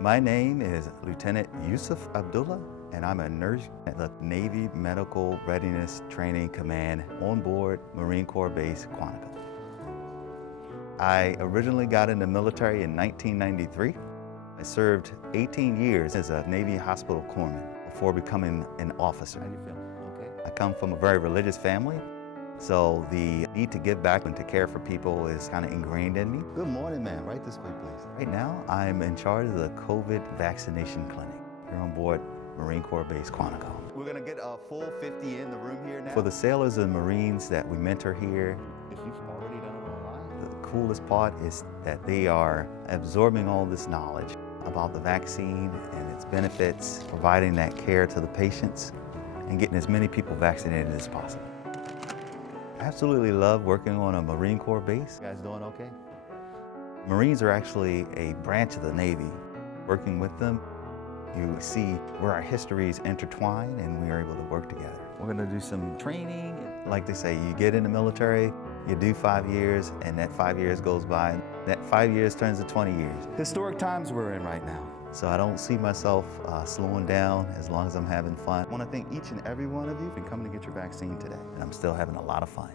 My name is Lieutenant Yusuf Abdullah, and I'm a nurse at the Navy Medical Readiness Training Command on board Marine Corps Base Quantico. I originally got in the military in 1993. I served 18 years as a Navy hospital corpsman before becoming an officer. How do you feel? Okay. I come from a very religious family, so the need to give back and to care for people is kind of ingrained in me. Good morning, ma'am. Right this way, please. Right now, I'm in charge of the COVID vaccination clinic here on board Marine Corps Base Quantico. We're gonna get a full 50 in the room here now. For the sailors and Marines that we mentor here, if you've already done it online, the coolest part is that they are absorbing all this knowledge about the vaccine and its benefits, providing that care to the patients, and getting as many people vaccinated as possible. I absolutely love working on a Marine Corps base. You guys doing okay? Marines are actually a branch of the Navy. Working with them, you see where our histories intertwine and we are able to work together. We're gonna do some training. Like they say, you get in the military, you do 5 years, and that 5 years goes by. That 5 years turns to 20 years. Historic times we're in right now. So I don't see myself slowing down as long as I'm having fun. I want to thank each and every one of you for coming to get your vaccine today. And I'm still having a lot of fun.